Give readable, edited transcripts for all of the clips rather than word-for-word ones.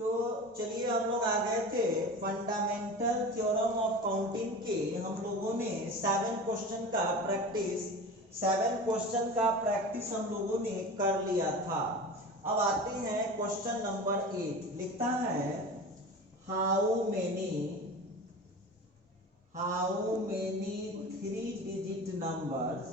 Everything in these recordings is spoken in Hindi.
तो चलिए हम लोग आ गए थे फंडामेंटल थ्योरम ऑफ काउंटिंग के। हम लोगों ने 7 क्वेश्चन का प्रैक्टिस हम लोगों ने कर लिया था। अब आते हैं क्वेश्चन नंबर 8। लिखता है how many 3 digit numbers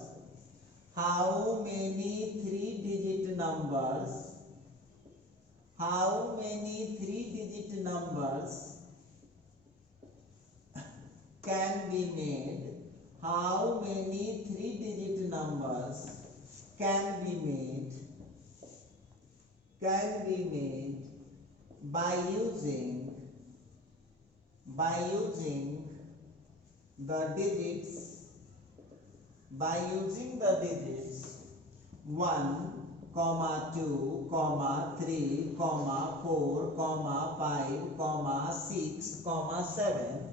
can be made by using the digits 1, 2, 3, 4, 5, 6, 7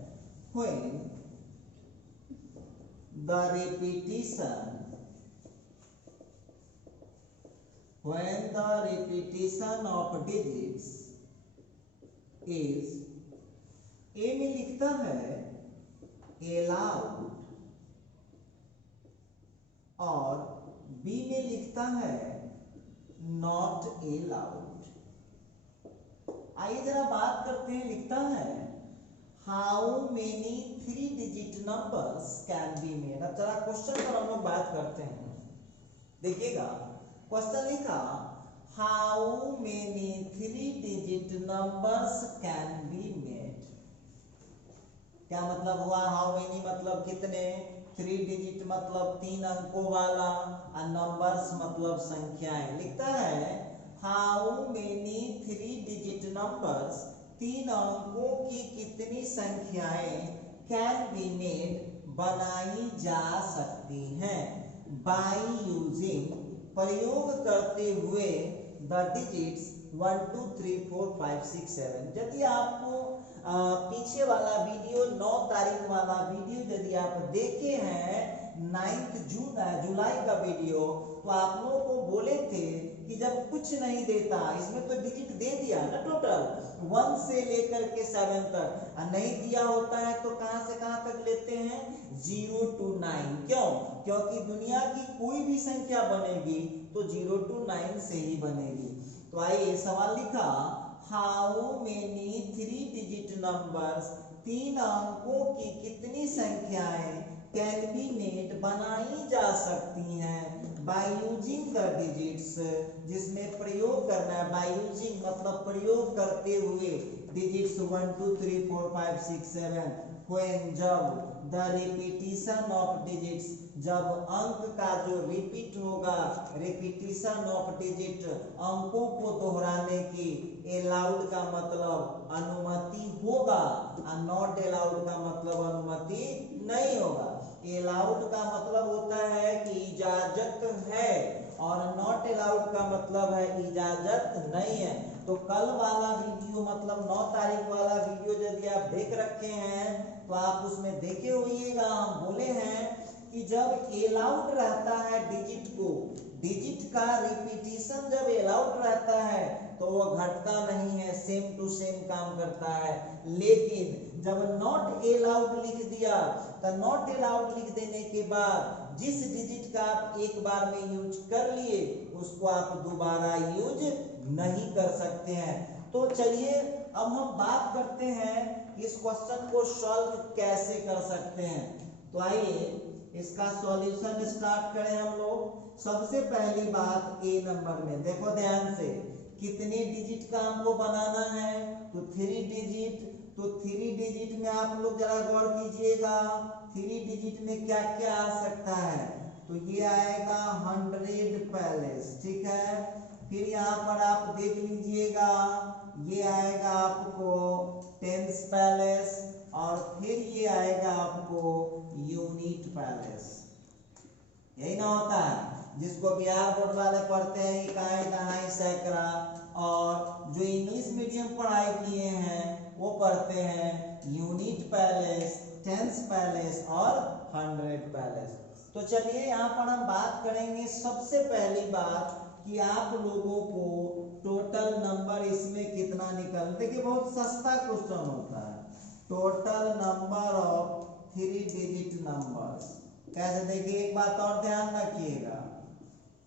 when the repetition of digits is A में लिखता है allowed और B में लिखता है not allowed। आइए जरा बात करते हैं। लिखता है how many 3 digit numbers can be made. अब जरा क्वेश्चन पर हम लोग बात करते हैं। देखिएगा क्वेश्चन लिखा how many 3 digit numbers can be made. क्या मतलब हुआ? हाउ मेनी मतलब कितने, 3 डिजिट मतलब 3 अंकों वाला, और नंबर्स मतलब संख्याएं। लिखता है हाउ मेनी 3 डिजिट नंबर्स 3 अंकों की कितनी संख्याएं कैन बी मेड बनाई जा सकती हैं बाय यूजिंग प्रयोग करते हुए द डिजिट्स 1 2 3 4 5 6 7। यदि आपको पीछे वाला वीडियो 9 तारीख वाला वीडियो यदि आप देखे हैं 9 जुलाई का वीडियो, तो आप लोगों को बोले थे कि जब कुछ नहीं देता, इसमें तो डिजिट दे दिया ना टोटल 1 से लेकर के 7 तक, और नहीं दिया होता है तो कहां से कहां तक लेते हैं 0 to 9। क्यों? क्योंकि दुनिया की कोई भी संख्या बनेगी तो 0 to 9 से ही बनेगी। तो आइए सवाल लिखा हाउ मेनी 3 डिजिट नंबर्स 3 अंकों की कितनी संख्याएं कैन बी मेड बनाई जा सकती हैं बाय यूजिंग द डिजिट्स, जिसमें प्रयोग करना है। बाय यूजिंग मतलब प्रयोग करते हुए डिजिट्स 1 2 3 4 5 6 7 when जब द रिपीटिशन ऑफ डिजिट्स जब अंक का जो रिपीट होगा, रिपीटिशन ऑफ डिजिट अंकों को दोहराने की, अलाउड का मतलब अनुमति होगा और नॉट अलाउड का मतलब अनुमति नहीं होगा। अलाउड का मतलब होता है कि इजाजत है और नॉट अलाउड का मतलब है इजाजत नहीं है। तो कल वाला वीडियो मतलब 9 तारीख वाला वीडियो यदि आप देख रखे हैं तो आप उसमें देखे होइएगा। हम बोले हैं कि जब अलाउड रहता है डिजिट का रिपीटिशन जब अलाउड रहता है तो वो घटता नहीं है, सेम टू सेम काम करता है। लेकिन जब नॉट अलाउड लिख दिया तो नॉट अलाउड लिख देने के बाद जिस डिजिट का आप एक बार में यूज कर लिए उसको आप दोबारा यूज नहीं कर सकते हैं। तो चलिए अब हम बात करते हैं इस क्वेश्चन को सॉल्व कैसे कर सकते हैं। तो आइए इसका सॉल्यूशन स्टार्ट करें हम लोग। सबसे पहली बात ए नंबर में देखो ध्यान से, कितने डिजिट का हमको बनाना है तो 3 डिजिट। तो 3 डिजिट में आप लोग जरा गौर कीजिएगा 3 डिजिट में क्या क्या आ सकता है। तो ये आएगा 100 पैलेस, ठीक है। फिर यहाँ पर आप देख लीजिएगा ये आएगा आपको 10 पैलेस और फिर ये आएगा आपको यूनिट पैलेस। यही ना होता है जिसको बिहार बोर्ड वाले पढ़ते हैं इकाई दहाई सैकड़ा, और जो इंग्लिश मीडियम पढ़ाई किए हैं वो पढ़ते हैं यूनिट पैलेस, 10 पैलेस और 100 पैलेस। तो चलिए यहाँ पर हम बात करेंगे सबसे पहली बात कि आप लोगों को टोटल नंबर इसमें कितना निकल, देखिए बहुत सस्ता क्वेश्चन होता है। Total number of 3 digit numbers कैसे, देखिए एक बात और ध्यान रखिएगा,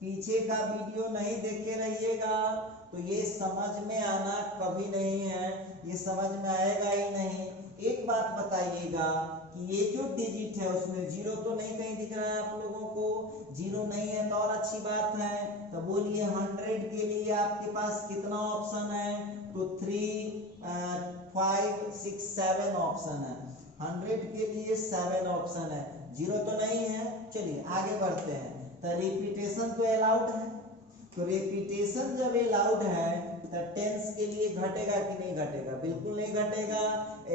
पीछे का वीडियो नहीं देखे रहिएगा तो ये समझ में आना कभी नहीं है, ये समझ में आएगा ही नहीं। एक बात बताइएगा कि ये जो डिजिट है उसमें जीरो तो नहीं कहीं दिख रहा है आप लोगों को, जीरो नहीं है तो और अच्छी बात है। तो बोलिए 100 के लिए आपके पास कितना ऑप्शन है, तो 3 5 6 7 ऑप्शन है। 100 के लिए 7 ऑप्शन है, जीरो तो नहीं है। चलिए आगे बढ़ते हैं। तो रिपीटेशन तो अलाउड है, तो रिपीटेशन जब अलाउड है तो टेंस के लिए घटेगा कि नहीं घटेगा, बिल्कुल नहीं घटेगा।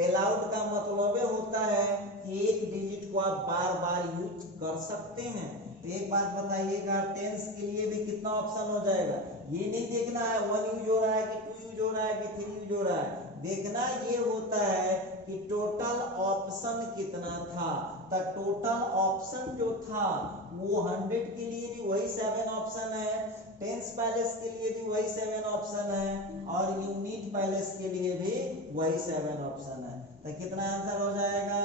अलाउड का मतलब होता है कि एक डिजिट को आप बार बार यूज कर सकते हैं। तो एक बात बताइएगा, टेंस के लिए भी कितना ऑप्शन हो जाएगा, ये नहीं देखना है 1 यूज हो रहा है कि 2 यूज हो रहा है कि 3 यूज हो रहा है, देखना ये होता है कि टोटल ऑप्शन कितना था। तो टोटल ऑप्शन जो था वो 100 के लिए भी वही 7 ऑप्शन है, टेंस पैलेस के लिए भी वही 7 ऑप्शन है, और यूनिट पैलेस के लिए भी वही 7 ऑप्शन है। तो कितना आंसर हो जाएगा,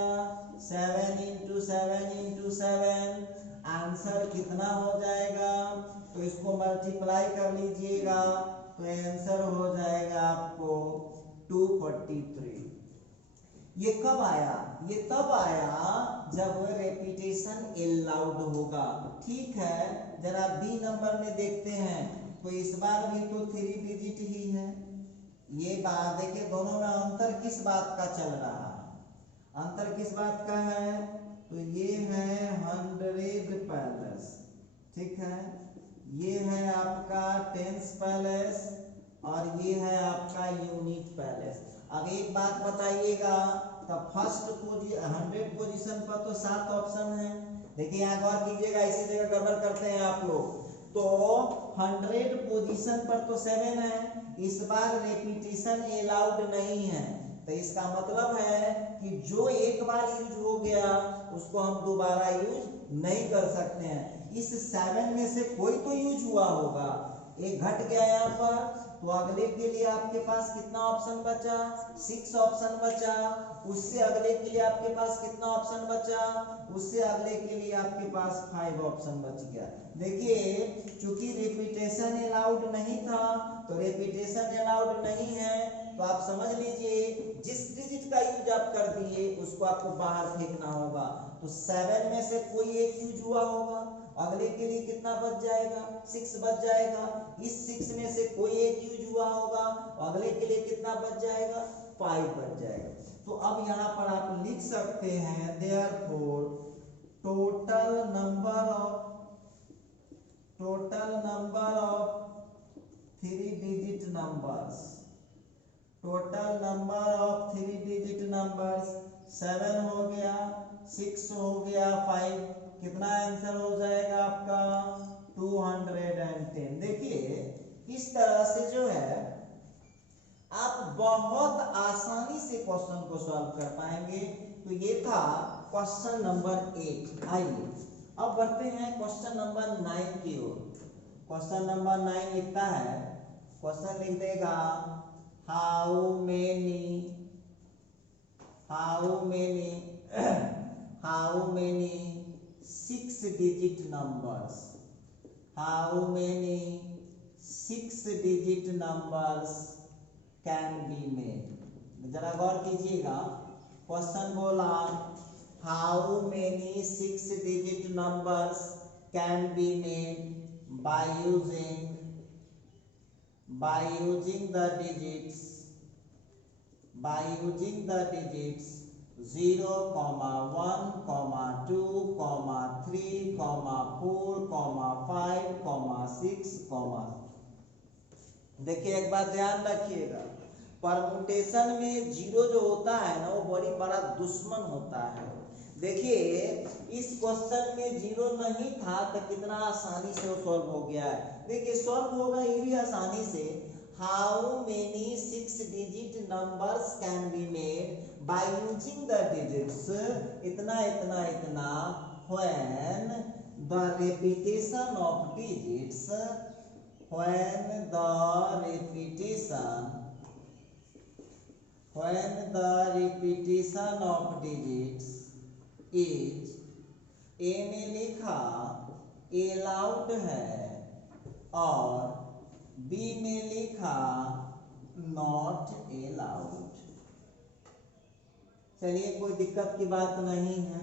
7 × 7 × 7, आंसर कितना हो जाएगा, तो इसको मल्टीप्लाई कर लीजिएगा तो आंसर हो जाएगा आपको 243। ये कब आया, ये तब आया जब रेपिटेशन अलाउड होगा। ठीक है, जरा बी नंबर में देखते हैं, तो इस बार भी तो 3 डिजिट ही है। ये बात देखिए, दोनों में अंतर किस बात का चल रहा है, अंतर किस बात का है, तो ये है 100 पैलेस, ठीक है, ये है आपका टेंस पैलेस, और ये है आपका यूनिट पैलेस। अब एक बात बताइएगा, तो फर्स्ट 100 पोजीशन पर तो 7 ऑप्शन है। देखिए यहाँ गौर कीजिएगा, इसी जगह गड़बड़ करते हैं आप लोग। तो 100 पोजीशन पर तो 7 है, इस बार रेपिटेशन अलाउड नहीं है। तो इसका मतलब है कि जो एक बार यूज हो गया उसको हम दोबारा यूज नहीं कर सकते हैं। इस 7 में से कोई तो यूज हुआ होगा, एक घट गया यहाँ पर, तो अगले के लिए आपके पास कितना ऑप्शन बचा, 6 ऑप्शन बचा। उससे अगले के लिए आपके पास कितना ऑप्शन बचा, उससे अगले के लिए आपके पास 5 ऑप्शन बच गया। देखिए चूंकि रिपीटेशन अलाउड नहीं था, तो रिपीटेशन अलाउड नहीं है, तो आप समझ लीजिए जिस डिजिट का यूज आप कर दिए उसको आपको बाहर फेंकना होगा। तो 7 में से कोई एक यूज हुआ होगा, अगले के लिए कितना बच जाएगा, 6 बच जाएगा। इस 6 में से कोई एक यूज हुआ होगा, अगले के लिए कितना बच जाएगा, 5 बच जाएगा। तो अब यहाँ पर आप लिख सकते हैं therefore total number of 3 digit numbers, total number of 3 digit numbers 7 हो गया, 6 हो गया, 5, कितना आंसर हो जाएगा आपका 210। देखिए इस तरह से जो है आप बहुत आसानी से क्वेश्चन को सॉल्व कर पाएंगे। तो ये था क्वेश्चन नंबर 8। आइए अब बढ़ते हैं क्वेश्चन नंबर 9 की ओर। क्वेश्चन नंबर 9 लिखता है, क्वेश्चन लिख देगा how many 6 digit numbers, how many 6 digit numbers can be made. जरा गौर कीजिएगा, क्वेश्चन बोला how many 6 digit numbers can be made by using the digits 0, 1, 2, 3, 4, 5, 6, देखिए एक बात ध्यान रखिएगा, परमुटेशन में जीरो जो होता है ना वो बड़ी बड़ा दुश्मन होता है। देखिए इस क्वेश्चन में जीरो नहीं था तो कितना आसानी से वो सॉल्व हो गया है। देखिए सॉल्व होगा ये भी आसानी से, how many 6 digit numbers can be made by using the digits इतना इतना इतना when the repetition of digits when the repetition of digits is, ए में लिखा allowed है और बी में लिखा not allowed। चलिए कोई दिक्कत की बात नहीं है।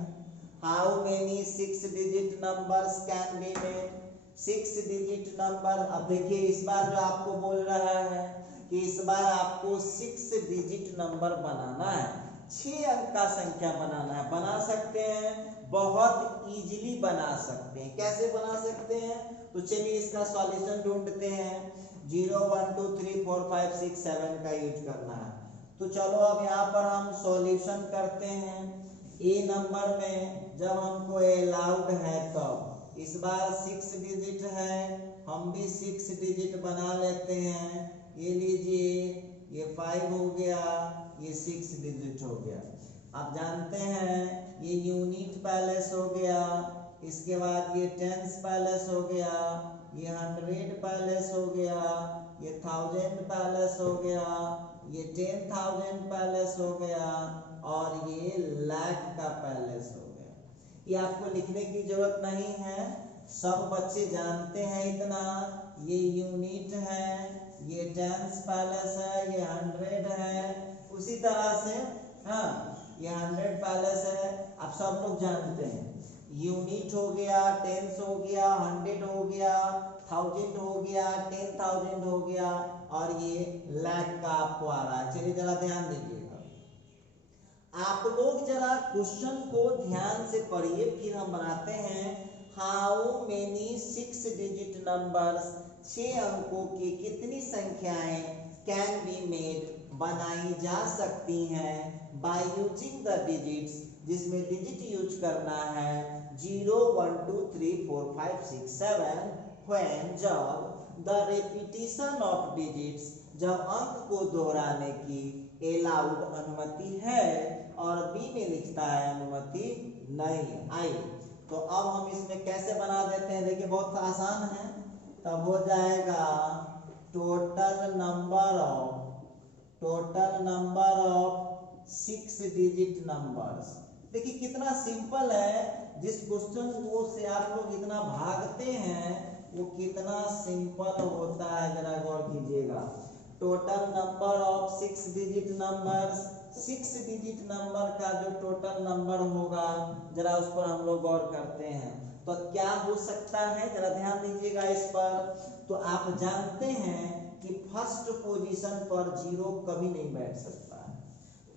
How many 6 digit numbers can be made, 6 digit number. अब देखिए इस बार जो आपको बोल रहा है कि इस बार आपको 6 डिजिट नंबर बनाना है, 6 अंक का संख्या बनाना है। बना सकते हैं, बहुत इजीली बना सकते हैं। कैसे बना सकते हैं? तो चलिए इसका सॉल्यूशन ढूंढते हैं। 0 1 2 3 4 5 6 7 का यूज करना है। तो चलो अब यहाँ पर हम सॉल्यूशन करते हैं। ए नंबर में जब हमको अलाउड है तो इस बार 6 डिजिट है, हम भी 6 डिजिट बना लेते हैं। ये लीजिए, ये 5 हो गया, ये 6 डिजिट हो गया। आप जानते हैं ये यूनिट पैलेस हो गया, इसके बाद ये टेंस पैलेस हो गया, ये 100 पैलेस हो गया, ये 1000 पैलेस हो गया, ये 10,000 पैलेस हो गया और ये लाख का पैलेस हो गया। ये आपको लिखने की जरूरत नहीं है, सब बच्चे जानते हैं इतना। ये यूनिट है, ये टेंस पैलेस है, ये 100 है, उसी तरह से हाँ ये 100 पैलेस है, आप सब लोग जानते हैं। यूनिट हो गया, टेंस हो गया, 100 हो गया, 1000 हो गया, 10,000 हो गया और ये लाख का आपको आ रहा है। चलिए जरा ध्यान दीजिएगा, आप लोग जरा क्वेश्चन को ध्यान से पढ़िए, फिर हम बनाते हैं। हाउ मेनी 6 डिजिट नंबर्स, 6 अंकों की कितनी संख्याएं कैन बी मेड, बनाई जा सकती हैं, बाय यूजिंग द डिजिट्स, जिसमें डिजिट यूज करना है 0 1 2 3 4 5 6 7, when जब द रेपिटेशन ऑफ डिजिट्स, जब अंक को दोहराने की अलाउड अनुमति है और बी में लिखता है अनुमति नहीं आई। तो अब हम इसमें कैसे बना देते हैं? देखिए बहुत आसान है। तब हो जाएगा total number of 6 digit numbers. देखिए कितना सिंपल है, जिस क्वेश्चन को से आप लोग इतना भागते हैं वो कितना सिंपल होता है, जरा गौर कीजिएगा। Total number of 6 digit numbers, 6 digit number का जो टोटल नंबर होगा जरा उस पर हम लोग गौर करते हैं। तो क्या हो सकता है, जरा ध्यान दीजिएगा इस पर। तो आप जानते हैं कि फर्स्ट पोजीशन पर 0 कभी नहीं बैठ सकता है।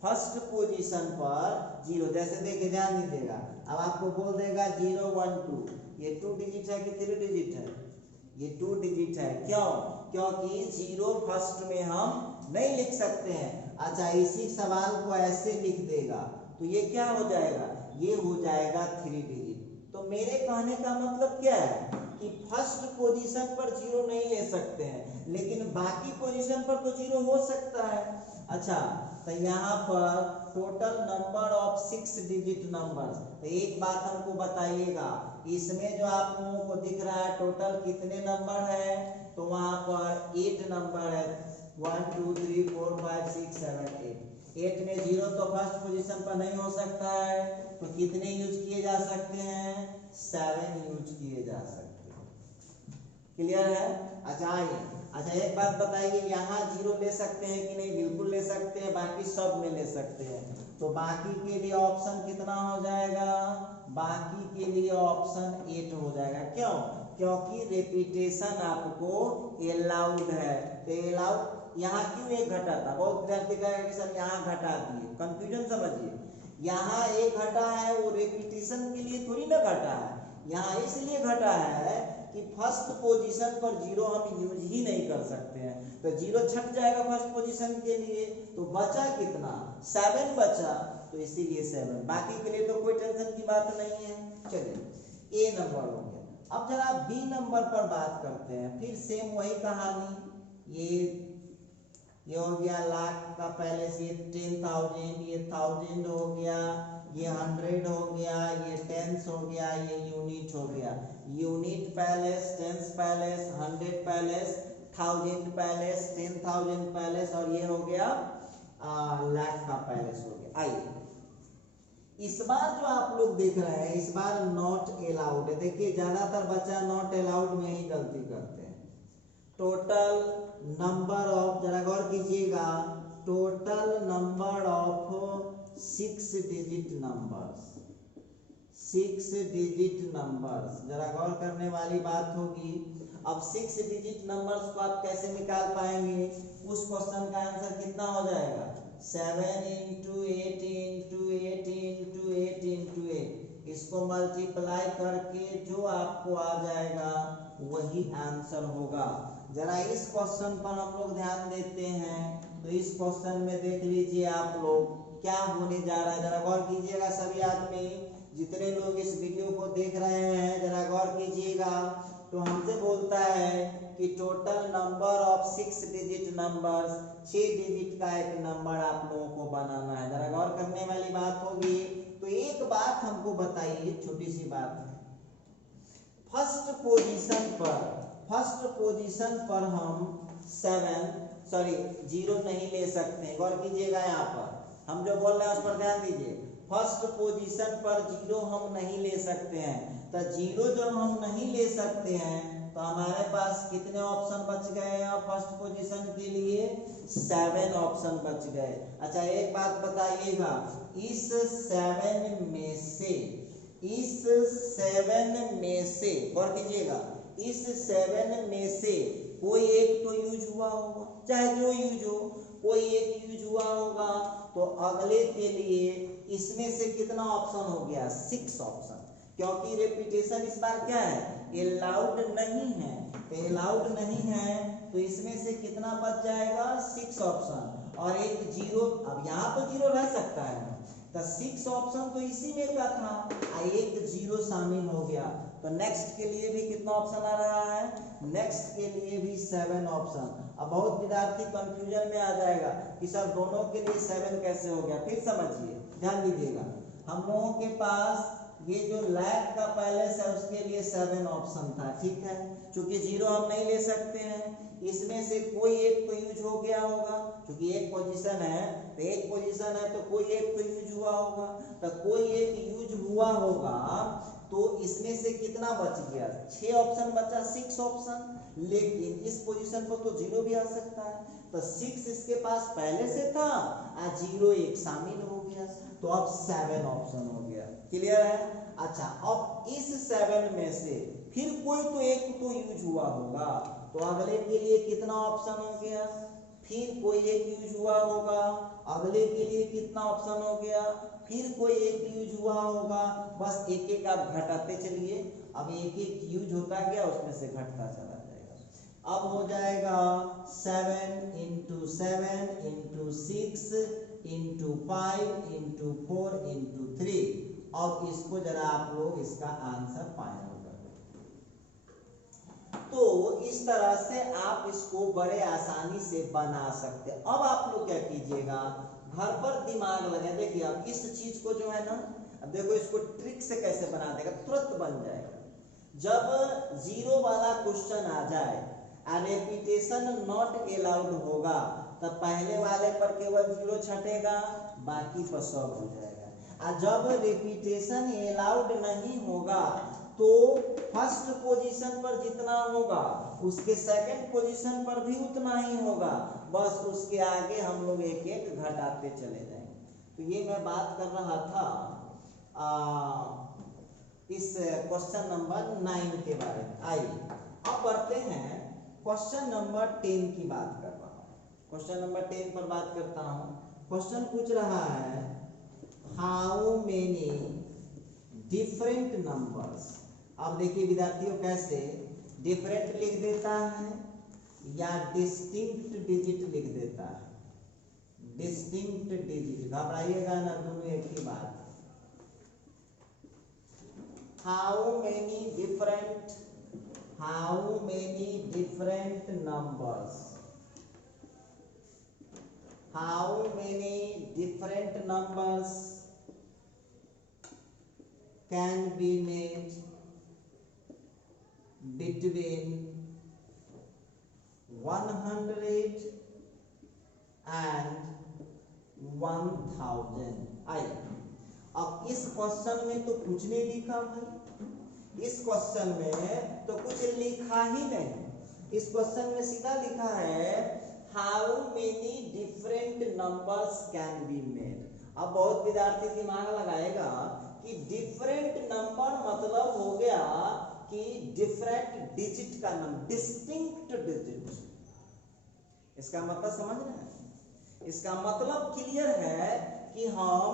फर्स्ट पोजीशन पर 0, जैसे देखिए ध्यान दीजिएगा, अब आपको बोल देगा 0 1 2, ये 2 डिजिट है कि 3 डिजिट है? ये 2 डिजिट है। क्यों? क्योंकि 0 फर्स्ट में हम नहीं लिख सकते हैं। अच्छा, इसी सवाल को ऐसे लिख देगा तो ये क्या हो जाएगा? ये हो जाएगा 3 डिजिट। तो मेरे कहने का मतलब क्या है कि फर्स्ट पोजीशन पर 0 नहीं ले सकते हैं, लेकिन बाकी पोजीशन पर तो 0 हो सकता है। अच्छा, तो यहाँ पर total number of 6 digit numbers, तो एक बात हमको बताइएगा, इसमें जो आप लोगों को दिख रहा है टोटल कितने नंबर है? तो वहाँ पर 8 नंबर है, 1 2 3 4 5 6 7 8। 8 में 0 तो फर्स्ट पोजीशन पर नहीं हो सकता है, तो कितने यूज किए जा सकते हैं? 7 यूज किए जा सकते हैं। क्लियर है? अच्छा आइए, अच्छा एक बात बताइए, यहाँ 0 ले सकते हैं कि नहीं? बिल्कुल ले सकते हैं, बाकी सब में ले सकते हैं। तो बाकी के लिए ऑप्शन कितना हो जाएगा? बाकी के लिए ऑप्शन 8 हो जाएगा। क्यों? क्योंकि रेपिटेशन आपको अलाउड है। तो अलाउड यहाँ क्यों एक घटा था? बहुत विद्यार्थी कहेगा कि सर यहाँ घटा दिए, कंफ्यूजन समझिए। यहाँ एक घटा है, वो रेपिटेशन के लिए थोड़ी ना घटा है, यहाँ इसलिए घटा है कि फर्स्ट पोजीशन पर 0 हम यूज ही नहीं कर सकते हैं। तो 0 छट जाएगा फर्स्ट पोजीशन के लिए, तो बचा कितना? 7 बचा, तो इसीलिए 7। बाकी के लिए तो कोई टेंशन की बात नहीं है। चलिए ए नंबर हो गया। अब जरा बी नंबर पर बात करते हैं। फिर सेम वही कहानी, ये हो गया लाख का पैलेस, ये 10,000, ये 1000 हो गया, ये 100 हो गया, ये टेंस हो गया, ये यूनिट हो गया। Unit places, tens places, 100 places, 1000 places, 10,000 places, और ये हो गया लाख का पैलेस हो गया। आइए इस बार जो आप लोग देख रहे हैं, इस बार नॉट अलाउड है। देखिए ज्यादातर बच्चा नॉट अलाउड में ही गलती करते हैं। टोटल नंबर ऑफ, जरा गौर कीजिएगा, total number of 6 digit numbers, 6 digit numbers, जरा गौर करने वाली बात होगी। अब 6 डिजिट नंबर्स को आप कैसे निकाल पाएंगे? उस क्वेश्चन का आंसर कितना हो जाएगा? 7 into 8 into 8 into 8 into 8। इसको मल्टीप्लाई करके जो आपको आ जाएगा वही आंसर होगा। जरा इस क्वेश्चन पर हम लोग ध्यान देते हैं। तो इस क्वेश्चन में देख लीजिए आप लोग क्या होने जा रहा है, जरा गौर कीजिएगा सभी आदमी, जितने लोग इस वीडियो को देख रहे हैं जरा गौर कीजिएगा। तो हमसे बोलता है कि total number of 6 digit numbers, 6 digit का एक नंबर आप लोगों को बनाना है। जरा गौर करने वाली बात होगी। तो एक बात हमको बताइए, छोटी सी बात, फर्स्ट पोजीशन पर हम 0 नहीं ले सकते। गौर कीजिएगा, यहाँ पर हम जो बोल रहे हैं उस पर ध्यान दीजिए। फर्स्ट पोजीशन पर 0 हम नहीं ले सकते हैं। तो 0 जब हम नहीं ले सकते हैं तो हमारे पास कितने ऑप्शन बच गए हैं? फर्स्ट पोजीशन के लिए 7 ऑप्शन बच गए। अच्छा एक बात बताइएगा, इस 7 में से गौर कीजिएगा, इस 7 में से कोई एक तो यूज हुआ होगा, चाहे जो यूज हो, कोई एक यूज हुआ होगा। तो अगले के लिए इसमें से कितना ऑप्शन हो गया? 6 ऑप्शन, क्योंकि रेपिटेशन इस बार क्या है? अलाउड नहीं है। तो अलाउड नहीं है तो इसमें से कितना बच जाएगा? 6 ऑप्शन, और एक 0। अब यहाँ तो 0 रह सकता है, तो 6 ऑप्शन तो इसी में का था, एक 0 शामिल हो गया। तो नेक्स्ट के लिए भी कितना ऑप्शन आ रहा है? नेक्स्ट के लिए भी 7 ऑप्शन। अब बहुत विद्यार्थी कंफ्यूजन में आ जाएगा कि सर दोनों के लिए 7 कैसे हो गया। फिर समझिए, ध्यान दीजिएगा, हम लोगों के पास ये जो लाख का पैलेस है उसके लिए 7 ऑप्शन था, ठीक है। क्योंकि 0 हम नहीं ले सकते हैं, इसमें से कोई एक तो यूज हो गया होगा, क्योंकि एक पोजीशन है तो एक पोजीशन है तो कोई एक तो यूज हुआ होगा। तो कोई एक यूज हुआ होगा तो इसमें से कितना बच गया? 6 ऑप्शन बचा, 6 ऑप्शन। लेकिन इस पोजीशन पर तो 0 भी आ सकता है, तो 6 इसके पास पहले से था, 0 एक शामिल हो गया, तो अब 7 ऑप्शन हो गया। क्लियर है? अच्छा अब इस 7 में से फिर कोई तो एक तो यूज हुआ होगा, तो अगले के लिए कितना ऑप्शन हो गया? फिर कोई एक यूज हुआ होगा, अगले के लिए कितना ऑप्शन हो गया? फिर कोई एक यूज हुआ होगा। बस एक एक आप घटाते चलिए, अब एक एक यूज होता गया उसमें से घटता चला जाएगा। अब हो जाएगा 7 into 7 into 6 into 5 into 4 into 3। अब इसको जरा आप लोग इसका आंसर फाइनल कर दो। तो इस तरह से आप इसको बड़े आसानी से बना सकते हैं। अब आप लोग क्या कीजिएगा, घर पर दिमाग लगे। देखिए अब इस चीज को जो है ना, अब देखो इसको ट्रिक से कैसे बना देगा, तुरंत बन जाएगा। जब 0 वाला क्वेश्चन आ जाए, रेपिटेशन नॉट अलाउड होगा, तब पहले वाले पर केवल 0 छटेगा, बाकी पर सब हो जाएगा। जब रेपिटेशन अलाउड नहीं होगा तो फर्स्ट पोजीशन पर जितना होगा उसके सेकंड पोजीशन पर भी उतना ही होगा, बस उसके आगे हम लोग एक एक घटाते चले जाएंगे। तो ये मैं बात कर रहा था इस क्वेश्चन नंबर 9 के बारे में। आइए अब बढ़ते हैं क्वेश्चन नंबर 10 की बात कर रहा हूँ। क्वेश्चन नंबर 10 पर बात करता हूँ। क्वेश्चन पूछ रहा है हाउ मेनी डिफरेंट नंबर्स। अब देखिए विद्यार्थियों कैसे डिफरेंट लिख देता है या डिस्टिंक्ट डिजिट लिख देता है। डिस्टिंक्ट डिजिट, घबराइएगा ना, दोनों एक ही बात। How many different numbers how many different numbers can be made between 100 and 1000। आई, अब इस क्वेश्चन में तो कुछ नहीं लिखा भाई, इस क्वेश्चन में तो कुछ लिखा ही नहीं। इस क्वेश्चन में सीधा लिखा है how many different numbers can be made. अब बहुत विद्यार्थी दिमाग लगाएगा कि डिफरेंट नंबर मतलब हो गया कि डिफरेंट डिजिट का नंबर, डिस्टिंक्ट डिजिट। इसका मतलब समझ रहे हैं? इसका मतलब क्लियर है कि हम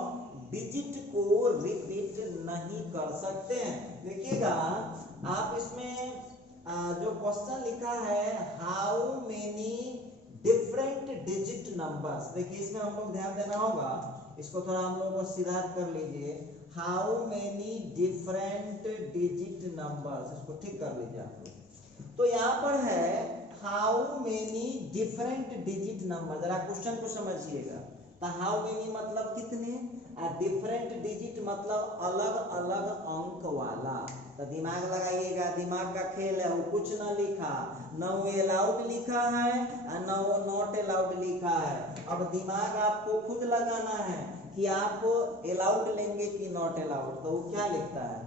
डिजिट को रिपीट नहीं कर सकते हैं। देखिएगा आप इसमें जो क्वेश्चन लिखा है how many different digit numbers, देखिए इसमें हम लोग ध्यान देना होगा, इसको थोड़ा हम लोग को सीधा कर लीजिए। How many different digit numbers, इसको ठीक कर लीजिए आप लोग। तो यहाँ पर है how many different digit number. जरा क्वेश्चन को समझिएगा। तो हाउ मेनी मतलब कितने, और डिफरेंट डिजिट मतलब अलग अलग अंक वाला। तो दिमाग लगाइएगा, दिमाग का खेल है, वो कुछ ना लिखा, न वो अलाउड लिखा है और न वो नॉट अलाउड लिखा है। अब दिमाग आपको खुद लगाना है कि आप अलाउड लेंगे कि नॉट अलाउड। तो वो क्या लिखता है,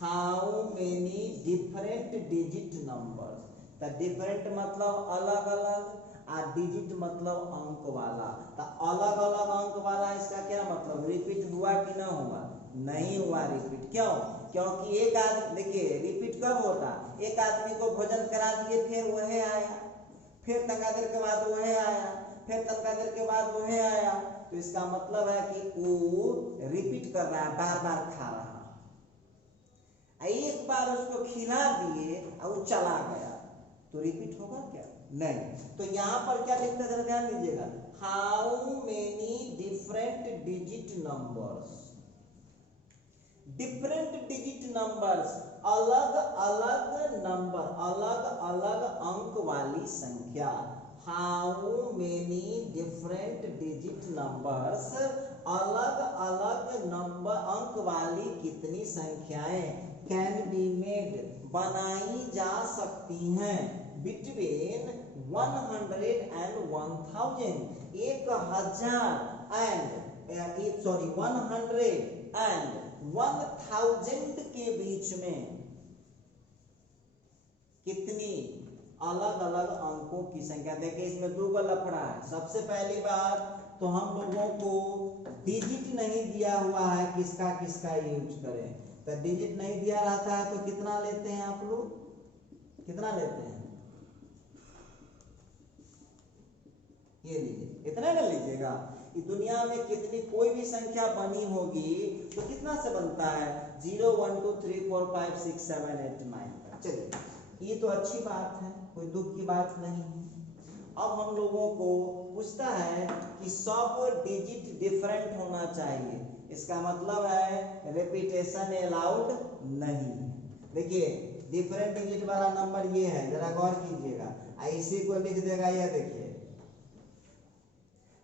how many different digit number. तो डिफरेंट मतलब अलग अलग, और डिजिट मतलब अंक वाला। तो अलग अलग अंक वाला, इसका क्या मतलब, रिपीट हुआ कि ना हुआ? नहीं हुआ रिपीट। क्यों? क्योंकि एक आदमी, देखिए रिपीट कब होता, एक आदमी को भोजन करा दिए, फिर वह आया, फिर तनका देर के बाद वह आया, फिर तनका देर के बाद वह आया। तो इसका मतलब है कि वो रिपीट कर रहा है, बार बार खा रहा है। एक बार उसको खिला दिए और वो चला गया, तो रिपीट होगा क्या? नहीं। तो यहाँ पर क्या लिखता है, जरा ध्यान दीजिएगा, how many different digit numbers. Different digit numbers, अलग अलग नंबर, अलग अलग अंक वाली संख्या। How many different digit numbers, अलग अलग नंबर अंक वाली कितनी संख्याएं कैन बी मेड, बनाई जा सकती हैं, बिटवीन 100 and 1000, 100 and 1000 के बीच में कितनी अलग अलग अंकों की संख्या। देखिए इसमें दो लफड़ा है। सबसे पहली बात तो हम लोगों को डिजिट नहीं दिया हुआ है किसका किसका यूज करें। तो डिजिट नहीं दिया रहता है तो कितना लेते हैं आप लोग, कितना लेते हैं, ये लीजिए, इतना ना लीजिएगा। कि दुनिया में कितनी कोई भी संख्या बनी होगी तो कितना से बनता है, 0 1 2 3 4 5 6 7 8 9 तक। चलिए ये तो अच्छी बात है, कोई दुख की बात नहीं है। अब हम लोगों को पूछता है कि सब डिजिट डिफरेंट होना चाहिए, इसका मतलब है रिपीटेशन अलाउड नहीं। देखिए डिफरेंट डिजिट वाला नंबर ये है, जरा गौर कीजिएगा, इसी को लिख देगा, ये देखिए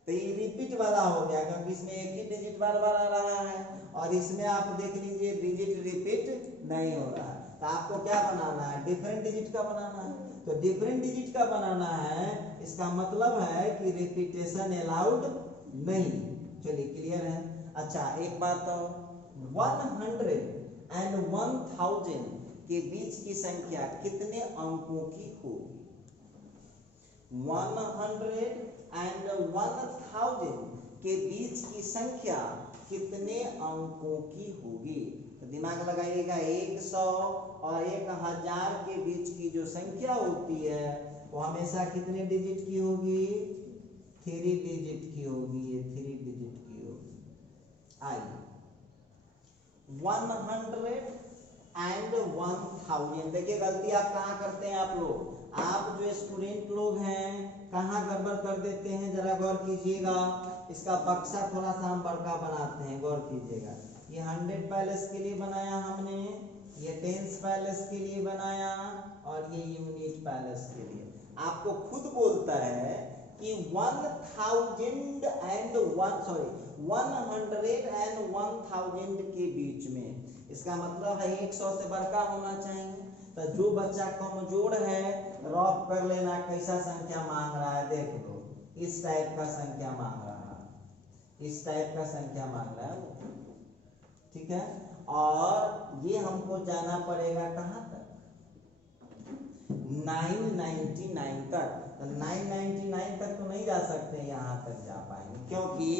तो ये रिपीट वाला हो गया क्योंकि इसमें एक ही डिजिट बार बार आ रहा है, और इसमें आप देख लीजिए डिजिट रिपीट नहीं हो रहा है। तो आपको क्या बनाना है, डिफरेंट डिजिट का बनाना है। तो डिफरेंट डिजिट का बनाना है, इसका मतलब है कि रिपीटेशन अलाउड नहीं। चलिए क्लियर है। अच्छा एक बात और, 100 and 1000 के बीच की संख्या कितने अंकों की होगी? 100 and 1000 के बीच की संख्या कितने अंकों की होगी? तो दिमाग लगाइएगा, 100 और 1000 के बीच की जो संख्या होती है वो हमेशा कितने डिजिट की होगी? 3 डिजिट की होगी, ये 3 डिजिट की होगी। आइए 100 and 1000, देखिए गलती आप कहाँ करते हैं आप लोग, आप जो स्टूडेंट लोग हैं कहाँ गड़बड़ कर देते हैं, जरा गौर कीजिएगा। इसका बक्सा थोड़ा सा हम बड़का बनाते हैं, गौर कीजिएगा। ये 100 पैलेस के लिए बनाया हमने, ये 10 पैलेस के लिए बनाया, और ये यूनिट पैलेस के लिए। आपको खुद बोलता है कि 100 एंड 1000 के बीच में, इसका मतलब है 100 से बड़का होना चाहिए। तो जो बच्चा कमजोर है रॉक कर लेना, कैसा संख्या मांग रहा है देख लो, इस टाइप का संख्या मांग रहा है, इस टाइप का संख्या मांग रहा है वो, ठीक है। और ये हमको जाना पड़ेगा कहाँ तक, 999 तक। तो 999 तक तो नहीं जा सकते, यहाँ तक जा पाएंगे क्योंकि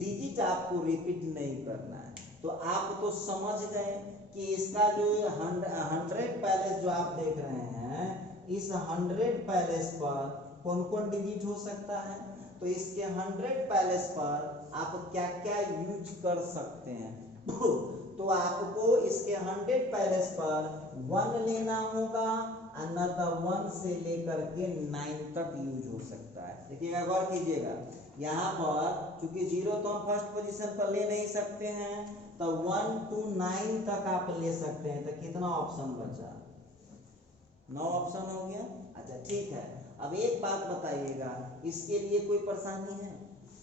डिजिट आपको रिपीट नहीं करना है। तो आप तो समझ गए कि इसका जो 100 पैलेस जो आप देख रहे हैं, इस 100 पैलेस पर कौन कौन डिजिट हो सकता है। तो इसके 100 पैलेस पर आप क्या क्या यूज कर सकते हैं। तो आपको इसके 100 पैलेस पर 1 लेना होगा, अनदर 1 से लेकर के 9 तक यूज हो सकता है। देखिएगा, गौर कीजिएगा, यहाँ पर चूंकि 0 तो हम फर्स्ट पोजीशन पर ले नहीं सकते हैं, तो 1 to 9 तक आप ले सकते हैं। तो कितना ऑप्शन बचा, 9 ऑप्शन हो गया। अच्छा ठीक है, अब एक बात बताइएगा, इसके लिए कोई परेशानी है,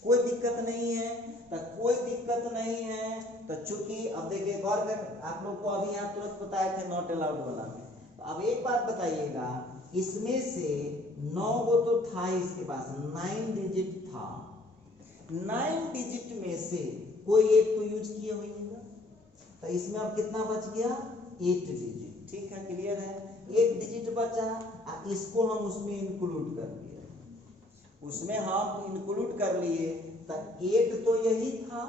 कोई दिक्कत नहीं है। तो कोई दिक्कत नहीं है, तो चूंकि अब देखिए गौर कर, आप लोग को अभी यहाँ तुरंत बताए थे नॉट अलाउड वाला में। तो अब एक बात बताइएगा, इसमें से 9 गो तो था इसके पास, 9 डिजिट था, 9 डिजिट में से कोई एक तो यूज किए होंगे, तो इसमें अब कितना बच गया, 8 डिजिट। ठीक है, क्लियर है, 1 डिजिट बचा, इसको हम उसमें इंक्लूड कर लिए, उसमें हम इंक्लूड कर लिए। तो 8 तो यही था,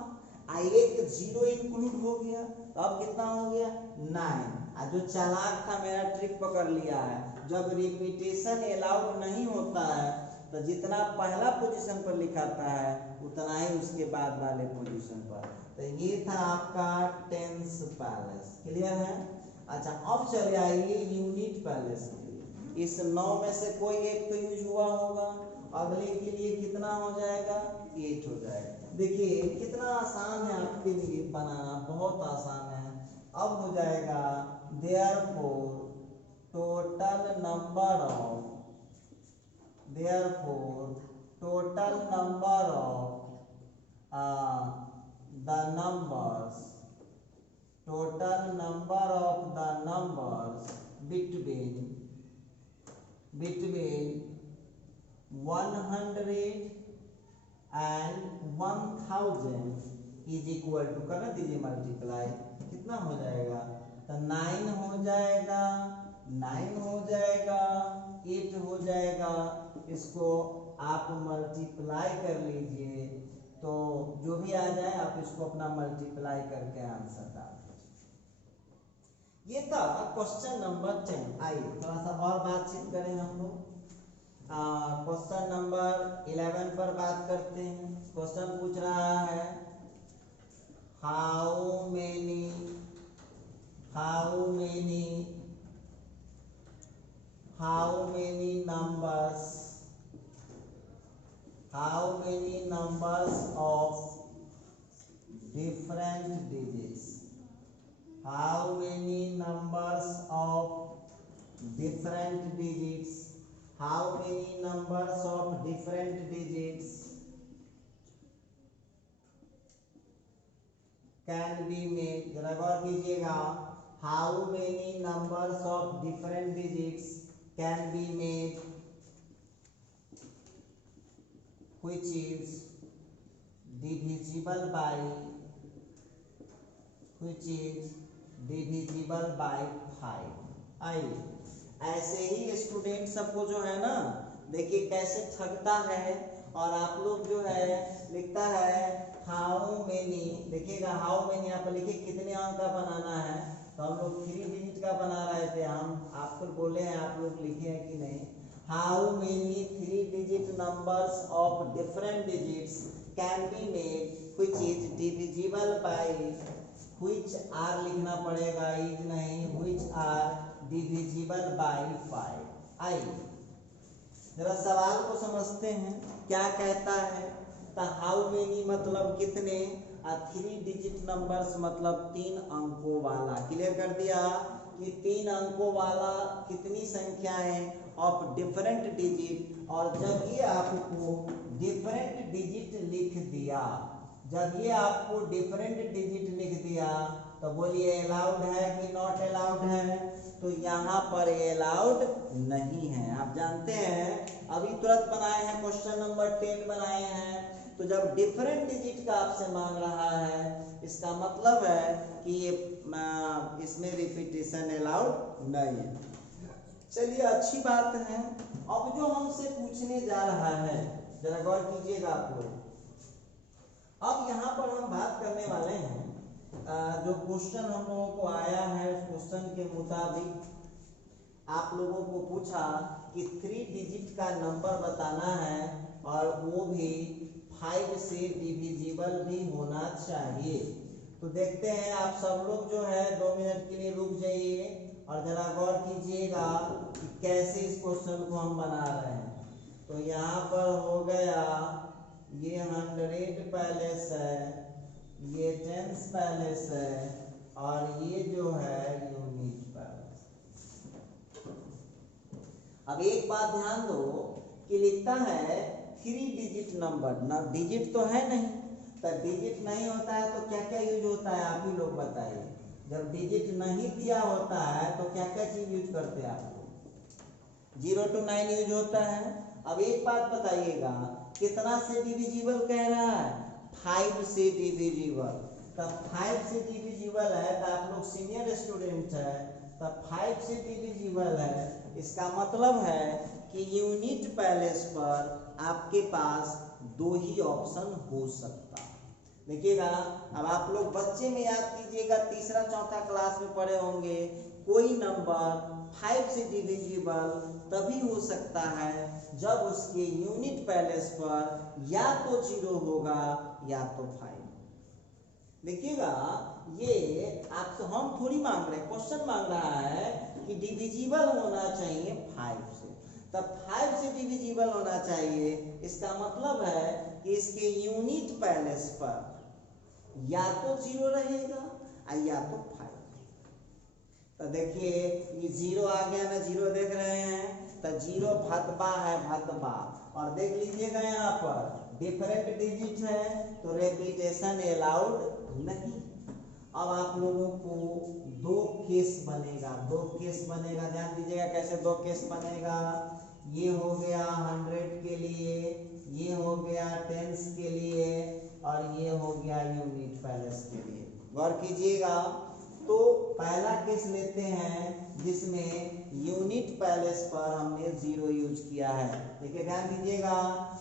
एक 0 इंक्लूड हो गया, तो अब कितना हो गया, 9। जो चालाक था मेरा ट्रिक पकड़ लिया है, जब रिपीटेशन अलाउड नहीं होता है तो जितना पहला पोजीशन पर लिखाता है उतना ही उसके बाद वाले पोजीशन पर। तो ये था आपका 10th पैलेस, क्लियर है। अच्छा, अब चले आइए यूनिट पैलेस के लिए। इस 9 में से कोई एक तो यूज हुआ होगा, अगले के लिए कितना हो जाएगा, 8 हो जाएगा। देखिए कितना आसान है आपके लिए बनाना, बहुत आसान है। अब हो जाएगा therefore total number of total number of the numbers between 100 and 1000 is equal to, कर दीजिए मल्टीप्लाई, कितना हो जाएगा, तो 9 हो जाएगा, 9 हो जाएगा, 8 हो जाएगा। इसको आप मल्टीप्लाई कर लीजिए, तो जो भी आ जाए आप इसको अपना मल्टीप्लाई करके आंसर डाल दीजिए। ये था क्वेश्चन नंबर 10। आइए थोड़ा सा और बातचीत करें हम लोग। क्वेश्चन नंबर 11 पर बात करते हैं। क्वेश्चन पूछ रहा है, how many numbers of different digits, how many numbers of different digits can be made। जरा गौर कीजिएगा, how many numbers of different digits can be made which is divisible by 5। आइए, ऐसे ही स्टूडेंट सबको जो है ना, देखिए कैसे ठगता है, और आप लोग जो है लिखता है हाउ मेनी, देखिएगा हाउ मेनी यहाँ पर लिखिए कितने अंक का बनाना है। तो हम लोग 3 डिजिट का बना रहे थे, हम आपको बोले हैं, आप लोग लिखे हैं कि नहीं, how many 3 digit numbers of different digits can be made which is divisible by, which are लिखना पड़ेगा, इज नहीं, व्हिच आर डिविजिबल बाय 5। आइए जरा सवाल को समझते हैं, क्या कहता है। तो हाउ मेनी मतलब कितने, और 3 डिजिट नंबर्स मतलब 3 अंकों वाला। क्लियर कर दिया कि 3 अंकों वाला कितनी संख्या है ऑफ डिफरेंट डिजिट, और जब ये आपको डिफरेंट डिजिट लिख दिया, जब ये आपको डिफरेंट डिजिट लिख दिया तो बोलिए अलाउड है कि नॉट अलाउड है? तो यहाँ पर अलाउड नहीं है। आप जानते हैं अभी तुरंत बनाए हैं, क्वेश्चन नंबर 10 बनाए हैं, तो जब डिफरेंट डिजिट का आपसे मांग रहा है इसका मतलब है कि ये इसमें रिपीटेशन अलाउड नहीं है। चलिए अच्छी बात है। अब जो हमसे पूछने जा रहा है जरा गौर कीजिएगा आप लोग। अब यहाँ पर हम बात करने वाले हैं जो क्वेश्चन हम लोगों को आया है उस क्वेश्चन के मुताबिक आप लोगों को पूछा कि 3 डिजिट का नंबर बताना है और वो भी 5 से डिविजिबल भी होना चाहिए। तो देखते हैं, आप सब लोग जो है 2 मिनट के लिए रुक जाइए और जरा गौर कीजिएगा कि कैसे इस क्वेश्चन को हम बना रहे हैं। तो यहाँ पर हो गया ये 100 पैलेस है, ये 10 पैलेस है और ये जो है यूनिट पैलेस। अब एक बात ध्यान दो कि लिखता है 3 डिजिट नंबर, ना डिजिट तो है नहीं, तो डिजिट नहीं होता है तो क्या क्या यूज होता है आप ही लोग बताइए। जब डिजिट नहीं दिया होता है तो क्या क्या चीज यूज करते हैं आप लोग? 0 to 9 यूज होता है। अब एक बात बताइएगा, कितना से डिविजिबल कह रहा है? 5 से डिविजिबल। तब 5 से डिविजिबल है तो आप लोग सीनियर स्टूडेंट है, तब 5 से डिविजिबल है, इसका मतलब है कि यूनिट पैलेस पर आपके पास 2 ही ऑप्शन हो सकता है। देखिएगा, अब आप लोग बच्चे में याद कीजिएगा, तीसरा चौथा क्लास में पढ़े होंगे, कोई नंबर 5 से डिविजिबल तभी हो सकता है जब उसके यूनिट पैलेस पर या तो 0 होगा या तो 5। देखिएगा, ये आपसे हम थोड़ी मांग रहे हैं, क्वेश्चन मांग रहा है कि डिविजिबल होना चाहिए 5 से, तब 5 से डिविजिबल होना चाहिए। इसका मतलब है कि इसके यूनिट पैलेस पर या तो 0 रहेगा या तो 5। तो देखिए ये 0 आ गया ना, 0 देख रहे हैं, तो 0 भतबा है, भतबा। और देख लीजिएगा यहाँ पर डिफरेंट डिजिट है तो रेपिटेशन अलाउड नहीं। अब आप लोगों को 2 केस बनेगा, 2 केस बनेगा, ध्यान दीजिएगा कैसे 2 केस बनेगा। ये हो गया 100 के लिए, ये हो गया 10s के लिए और ये हो गया यूनिट पैलेस के लिए। गौर कीजिएगा, तो पहला केस लेते हैं जिसमें यूनिट पैलेस पर हमने 0 यूज किया है। देखिए ध्यान दीजिएगा,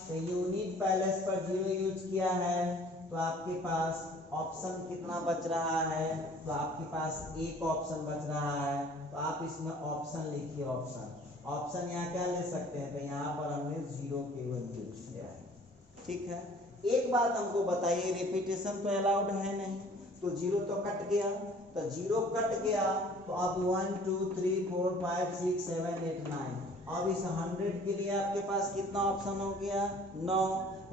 तो यूनिट पैलेस पर 0 यूज किया है तो आपके पास ऑप्शन कितना बच रहा है? तो आपके पास एक ऑप्शन बच रहा है, तो आप इसमें ऑप्शन लिखिए। ऑप्शन यहाँ क्या ले सकते हैं? तो यहाँ पर हमने 0 केवल यूज किया है। ठीक है, एक बात हमको बताइए, रिपीटेशन तो अलाउड है नहीं, तो 0 तो कट गया, तो 0 कट गया तो अब 1 2 3 4 5 6 7 8 9। अब इस 100 के लिए आपके पास कितना ऑप्शन हो गया? 9।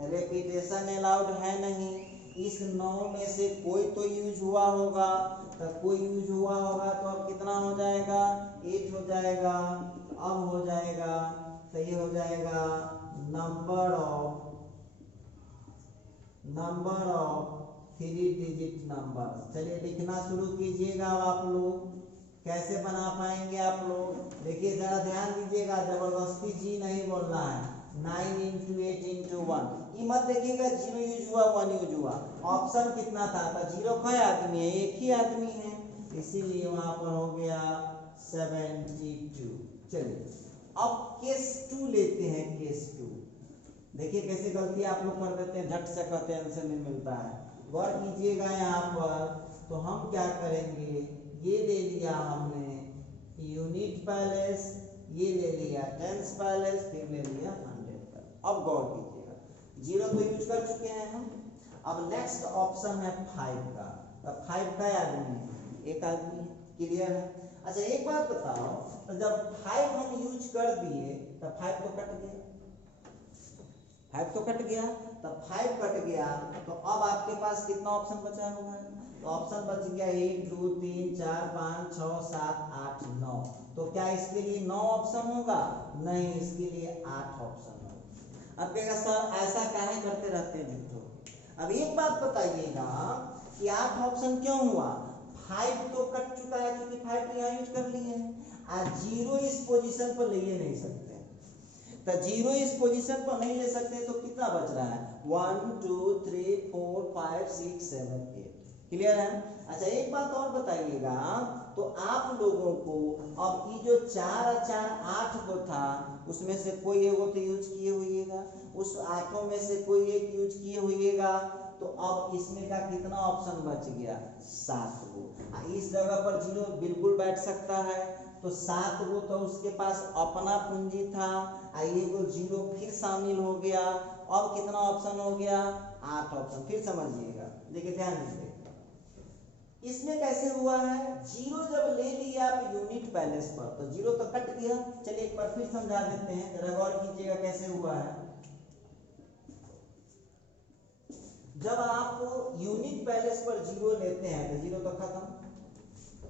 रेपिटेशन अलाउड है नहीं, इस 9 में से कोई तो यूज हुआ होगा, तो कोई यूज हुआ होगा तो अब कितना हो जाएगा? 8 हो जाएगा। अब हो जाएगा, तो ये हो जाएगा नंबर ऑफ 3 डिजिट नंबर। चलिए लिखना शुरू कीजिएगा। अब आप लोग कैसे बना पाएंगे? आप लोग देखिए जरा ध्यान दीजिएगा, जबरदस्ती जी नहीं बोलना है। 9 × 8 × 1, ये मत देखिएगा 0 यूज हुआ 1 यूज हुआ। ऑप्शन कितना था? तो 0 कोई आदमी है, एक ही आदमी है, इसीलिए वहां पर हो गया 72। चलिए अब केस 2 लेते हैं। केस 2 देखिए कैसे गलती आप लोग कर देते हैं, झट से कहते हैं आंसर नहीं मिलता है। गौर कीजिएगा यहाँ पर, तो हम क्या करेंगे, ये ले लिया हमने यूनिट पैलेस, ये ले लिया 10s पैलेस, फिर ले लिया 100 पैलेस। अब गौर कीजिएगा 0 तो यूज कर चुके हैं हम। अब नेक्स्ट ऑप्शन है 5 का। तो 5 का आदमी है, एक आदमी है, क्लियर है। अच्छा एक बात बताओ, तो जब 5 हम यूज कर दिए तो 5 तो कट गया, 5 तो कट गया, तब 5 कट गया तो अब आपके पास कितना ऑप्शन बचा हुआ है? तो ऑप्शन बच गया 1 2 3 4 5 6 7 8 9। तो क्या इसके लिए 9 ऑप्शन होगा? नहीं, इसके लिए 8 ऑप्शन होगा। अब कहेगा सर ऐसा काहे करते रहते हैं झूठो। अब एक बात बताइएगा कि 8 ऑप्शन क्यों हुआ, 5 तो कट चुका है क्योंकि 5 यहाँ यूज कर लिए हैं, और 0 इस पोजीशन पर ले नहीं सकते, तो 0 इस पोजीशन पर नहीं ले सकते तो कितना बच रहा है 1 2 3 4 5 6 7 8। क्लियर है। अच्छा एक बात और बताइएगा, तो आप लोगों को अब ये जो 4 और 4 8 को था उसमें से कोई एक तो यूज किए होइएगा, उस 8 में से कोई एक यूज किए होइएगा, तो अब इसमें का कितना ऑप्शन बच गया 7 गो। इस जगह पर 0 बिल्कुल बैठ सकता है, तो 7 गो तो उसके पास अपना पूंजी था, ये वो 0 फिर शामिल हो गया, अब कितना ऑप्शन हो गया 8 ऑप्शन। फिर समझिएगा, देखिए ध्यान दीजिए इसमें कैसे हुआ है, 0 जब ले लिया आप यूनिट पैलेस पर तो 0 तो कट गया। चलिए एक बार फिर समझा देते हैं, जरा गौर कीजिएगा कैसे हुआ है। जब आप यूनिट पैलेस पर 0 लेते हैं तो 0 तो खत्म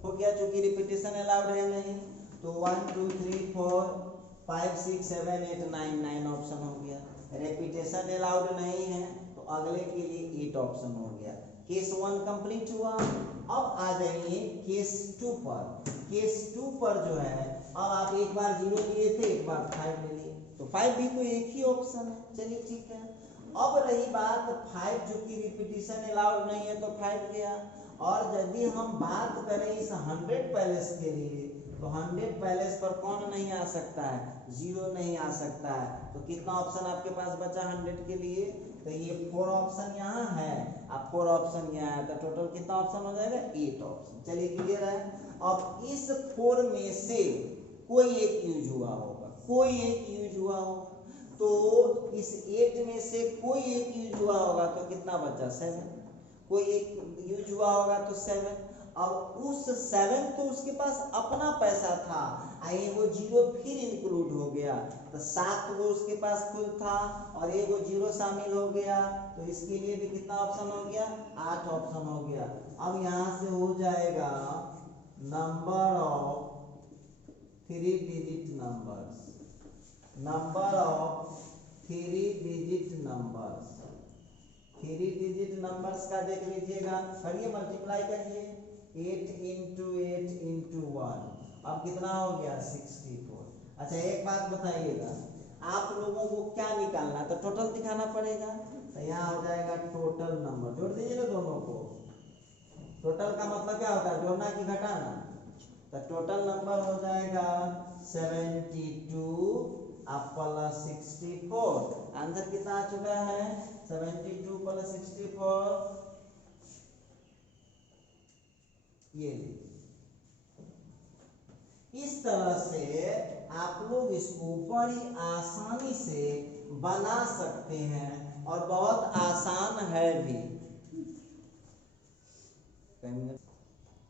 हो गया, चूंकि रिपीटेशन अलाउड है नहीं, तो 1 2 3 4 5 6 7 8 9 9 ऑप्शन हो गया। रिपीटेशन अलाउड नहीं है तो अगले के लिए 8 ऑप्शन हो गया। केस 1 कंप्लीट हुआ। अब आ जाइए केस 2 पर। केस 2 पर जो है अब आप एक बार 0 लिए थे, एक बार 5 ले लिए, तो 5 भी तो एक ही ऑप्शन है। चलिए ठीक है। अब रही बात 5 जो कि रिपीटेशन अलाउड नहीं है तो 5 गया। और यदि हम बात करें इस 100 पैलेस के लिए, तो 100 पैलेस पर कौन नहीं आ सकता है, 0 नहीं आ सकता है। तो कितना ऑप्शन आपके पास बचा 100 के लिए, तो ये 4 ऑप्शन यहाँ है, अब 4 ऑप्शन यहाँ है, तो टोटल कितना ऑप्शन हो जाएगा 8 ऑप्शन। चलिए क्लियर है। अब इस 4 में से कोई एक यूज हुआ होगा, कोई एक यूज हुआ होगा, तो इस 8 में से कोई एक यूज हुआ होगा तो कितना बचा 7, कोई एक यूज हुआ होगा तो 7। अब उस 7 तो उसके पास अपना पैसा था, ये वो 0 फिर इंक्लूड हो गया, तो 7 वो उसके पास खुद था और ये वो 0 शामिल हो गया, तो इसके लिए भी कितना ऑप्शन हो गया 8 ऑप्शन हो गया। अब यहाँ से हो जाएगा number of 3 digit numbers, number of 3 digit numbers. 3 digit numbers का देख लीजिएगा, करिए मल्टीप्लाई करिए, 8 × 8 × 1, अब कितना हो गया 64। अच्छा एक बात बताइएगा, आप लोगों को क्या निकालना है, तो टोटल दिखाना पड़ेगा, तो यहाँ हो जाएगा टोटल नंबर, जोड़ दीजिए ना दोनों को। टोटल का मतलब क्या होता है, जोड़ना कि घटाना, तो टोटल नंबर हो जाएगा 72 प्लस 64। आंसर कितना आ चुका है 72 प्लस 64, ये इस तरह से आप लोग इसको बड़ी आसानी से बना सकते हैं और बहुत आसान है भी।